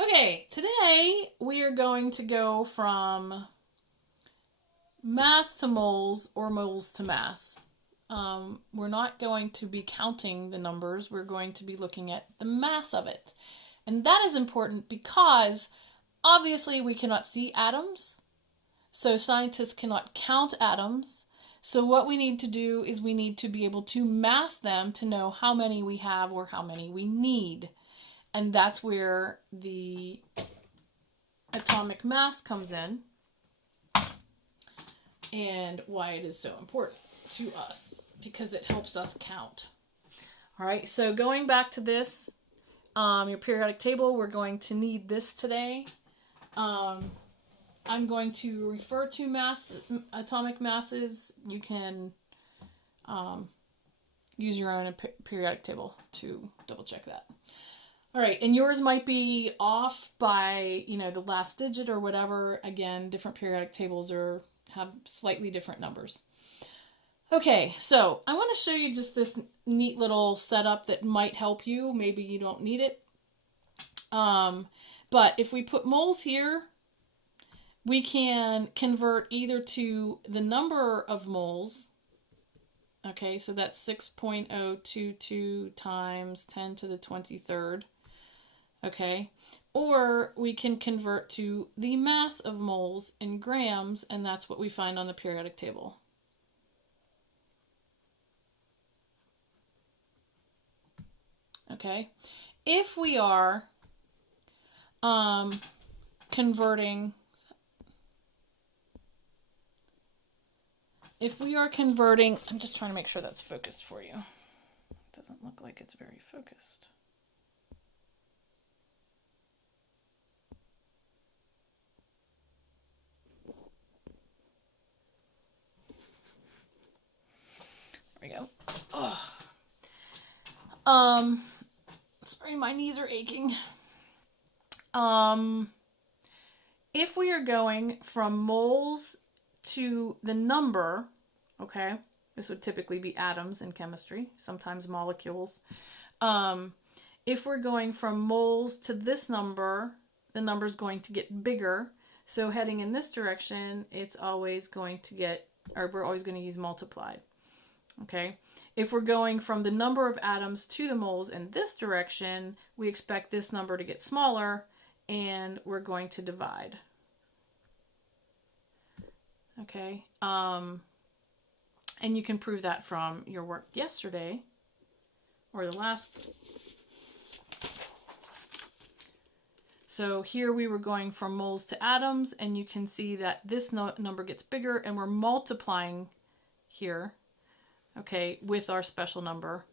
Okay, today we are going to go from mass to moles or moles to mass. We're not going to be counting the numbers, we're going to be looking at the mass of it. And that is important because obviously we cannot see atoms, so scientists cannot count atoms. So, what we need to do is we need to be able to mass them to know how many we have or how many we need. And that's where the atomic mass comes in and why it is so important to us because it helps us count. All right, so going back to this, your periodic table, we're going to need this today. I'm going to refer to atomic masses. You can use your own periodic table to double check that. All right, and yours might be off by, the last digit or whatever. Again, different periodic tables have slightly different numbers. Okay, so I want to show you just this neat little setup that might help you. Maybe you don't need it. But if we put moles here, we can convert either to the number of moles. Okay, so that's 6.022 times 10 to the 23rd. Okay, or we can convert to the mass of moles in grams, and that's what we find on the periodic table. Okay, if we are converting, I'm just trying to make sure that's focused for you. It doesn't look like it's very focused. There we go. Oh. Sorry, my knees are aching. If we are going from moles to the number, okay, this would typically be atoms in chemistry, sometimes molecules. If we're going from moles to this number, the number is going to get bigger. So heading in this direction, it's always going to get, or we're always going to use multiplied. Okay, if we're going from the number of atoms to the moles in this direction, we expect this number to get smaller and we're going to divide. Okay, and you can prove that from your work yesterday or the last. So here we were going from moles to atoms, and you can see that this number gets bigger and we're multiplying here. Okay, with our special number.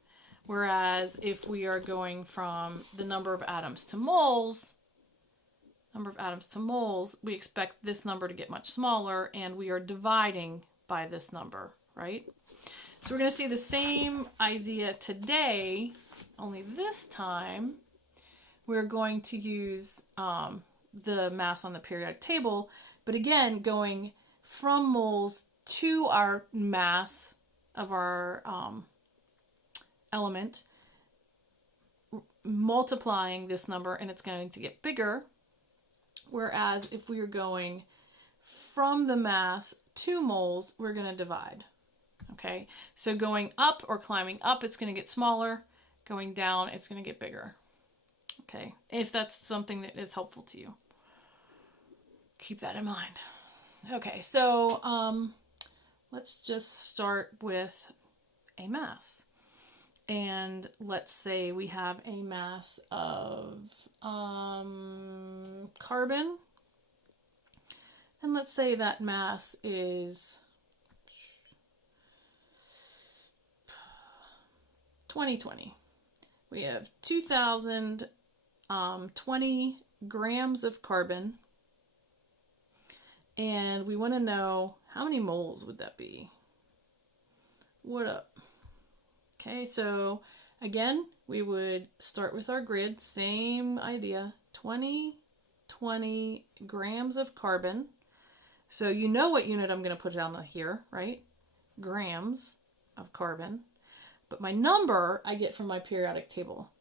Whereas if we are going from the number of atoms to moles, we expect this number to get much smaller, and we are dividing by this number, right? So we're going to see the same idea today, only this time we're going to use the mass on the periodic table, but again, going from moles to our mass of our element, multiplying this number, and it's going to get bigger. Whereas if we are going from the mass to moles, we're going to divide. Okay, so going up or climbing up, it's going to get smaller. Going down, it's going to get bigger. Okay, if that's something that is helpful to you, keep that in mind. Okay, so let's just start with a mass. And let's say we have a mass of carbon. And let's say that mass is 2020. We have 2,020 grams of carbon. And we want to know how many moles would that be? What up? Okay, so again, we would start with our grid, same idea, 20 grams of carbon. So you know what unit I'm going to put down here, right? Grams of carbon. But my number I get from my periodic table.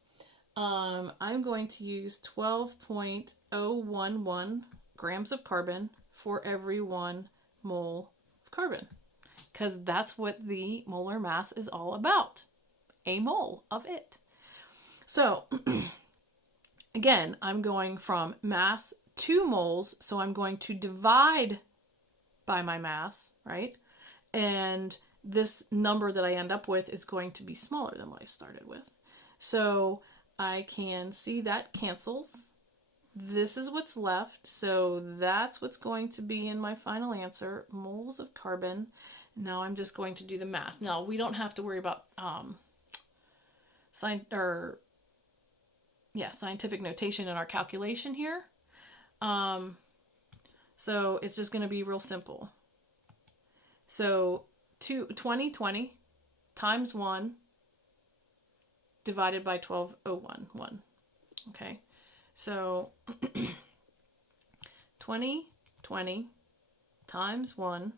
I'm going to use 12.011 grams of carbon for every 1 mole of carbon, because that's what the molar mass is all about, a mole of it. So again, I'm going from mass to moles, so I'm going to divide by my mass, right? And this number that I end up with is going to be smaller than what I started with. So I can see that cancels. This is what's left, so that's what's going to be in my final answer, moles of carbon. Now I'm just going to do the math. Now we don't have to worry about scientific notation in our calculation here. So it's just going to be real simple. So 2020 times 1 divided by 12.011. Okay, so 2020 times 1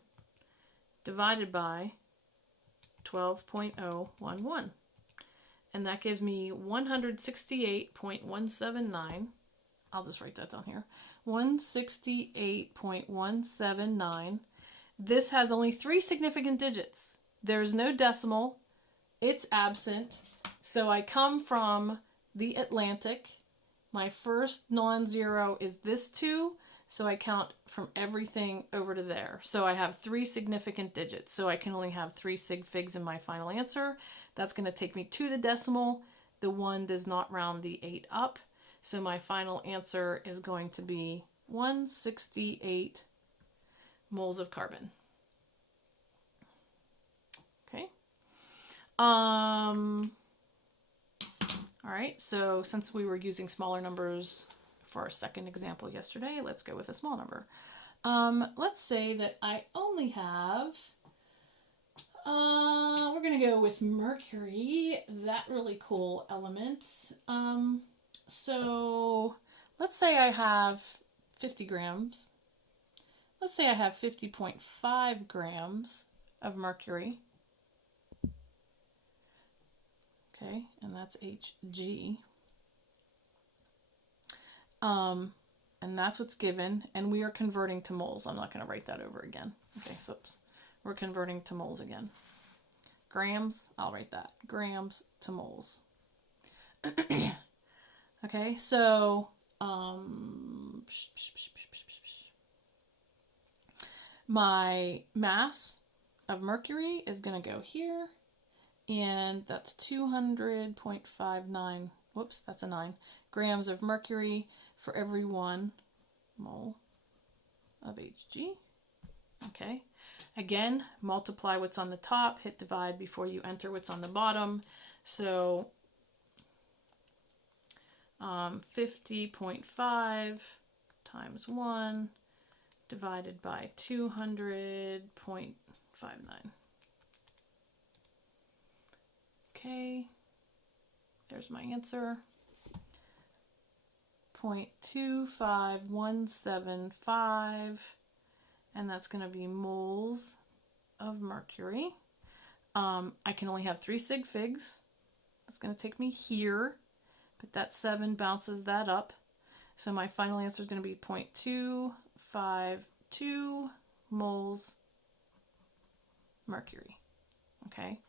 divided by 12.011. And that gives me 168.179. I'll just write that down here. 168.179. This has only 3 significant digits. There's no decimal. It's absent. So I come from the Atlantic. My first non-zero is this 2. So I count from everything over to there. So I have 3 significant digits. So I can only have 3 sig figs in my final answer. That's going to take me to the decimal. The 1 does not round the 8 up. So my final answer is going to be 168 moles of carbon. Okay. All right. So since we were using smaller numbers for our second example yesterday, let's go with a small number. Let's say that I only have, we're going to go with mercury, that really cool element. So let's say I have 50 grams. Let's say I have 50.5 grams of mercury. Okay, and that's Hg. And that's what's given, and we are converting to moles. I'm not going to write that over again. Okay, so oops. We're converting to moles again. Grams, I'll write that. Grams to moles. Okay, so my mass of mercury is going to go here, and that's 200.59, whoops, that's a 9, grams of mercury for every 1 mole of Hg. Okay, again, multiply what's on the top, hit divide before you enter what's on the bottom. So 50.5 times 1 divided by 200.59. Okay, there's my answer. 0.25175, and that's going to be moles of mercury. I can only have 3 sig figs. That's going to take me here, but that 7 bounces that up. So my final answer is going to be 0.252 moles mercury. Okay,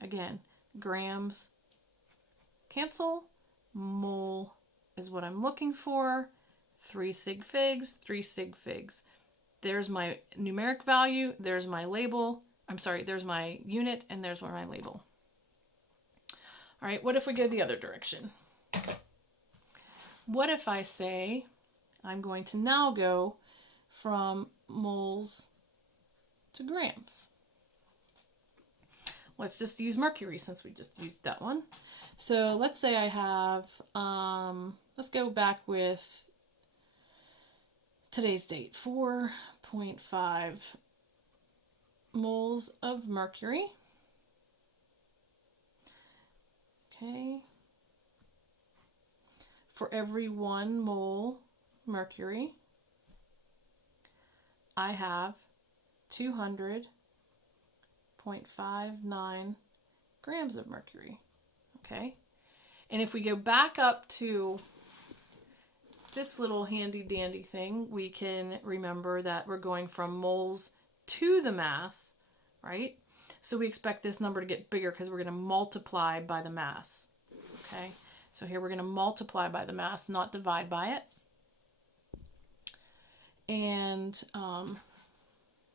again, grams cancel, mole is what I'm looking for. 3 sig figs, 3 sig figs. There's my numeric value, there's my label. I'm sorry, there's my unit, and there's my label. All right, what if we go the other direction? What if I say I'm going to now go from moles to grams? Let's just use mercury since we just used that one. So let's say I have, let's go back with today's date, 4.5 moles of mercury. Okay. For every 1 mole mercury, I have 200.59 grams of mercury. Okay. And if we go back up to this little handy dandy thing, we can remember that we're going from moles to the mass, right? So we expect this number to get bigger because we're going to multiply by the mass. Okay, so here we're going to multiply by the mass, not divide by it. And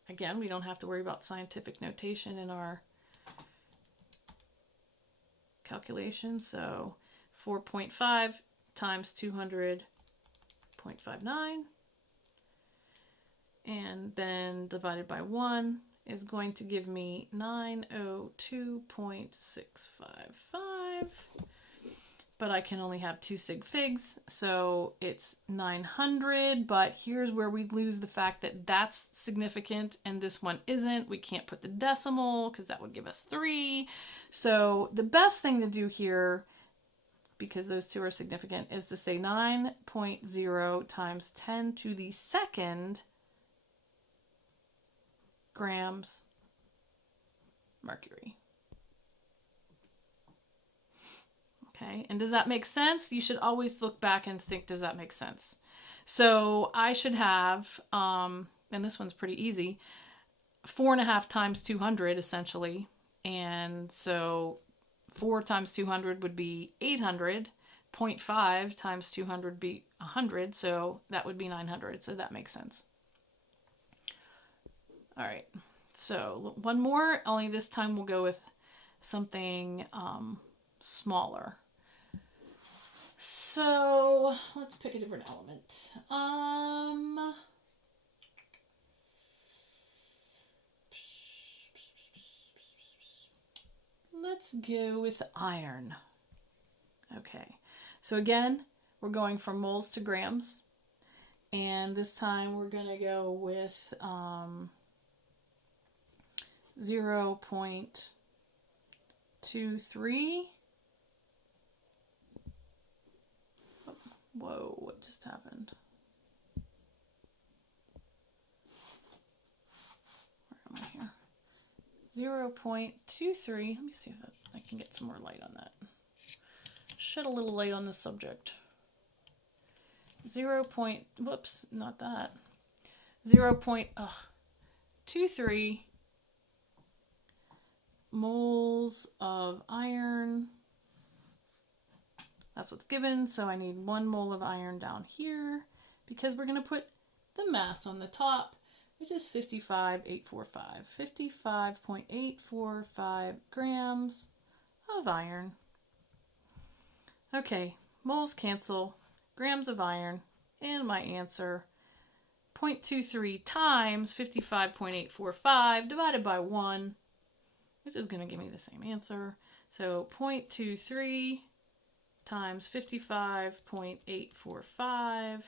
again, we don't have to worry about scientific notation in our calculation. So 4.5 times 200.59, and then divided by 1 is going to give me 902.655. But I can only have 2 sig figs, so it's 900. But here's where we lose the fact that that's significant and this one isn't. We can't put the decimal because that would give us 3. So the best thing to do here, because those two are significant, is to say 9.0 times 10 to the second grams mercury. Okay, and does that make sense? You should always look back and think, does that make sense? So I should have, and this one's pretty easy, 4.5 times 200 essentially. And so 4 times 200 would be 800. 0.5 times 200 would be 100. So that would be 900. So that makes sense. All right. So one more, only this time we'll go with something smaller. So let's pick a different element. Let's go with iron. Okay, so again, we're going from moles to grams, and this time we're going to go with 0.23. Whoa, what just happened? Where am I here? 0.23. Let me see if I can get some more light on that. Shed a little light on this subject. 0.23 moles of iron. That's what's given, so I need 1 mole of iron down here because we're going to put the mass on the top, which is 55.845. 55.845 grams of iron. Okay, moles cancel, grams of iron, and my answer, 0.23 times 55.845 divided by 1, which is going to give me the same answer. So 0.23 times 55.845,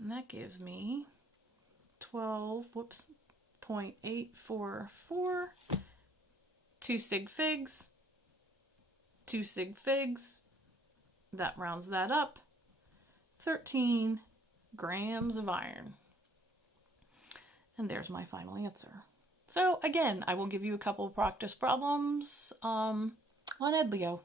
and that gives me 0.844. 2 sig figs, 2 sig figs, that rounds that up, 13 grams of iron. And there's my final answer. So again, I will give you a couple of practice problems on EdLeo.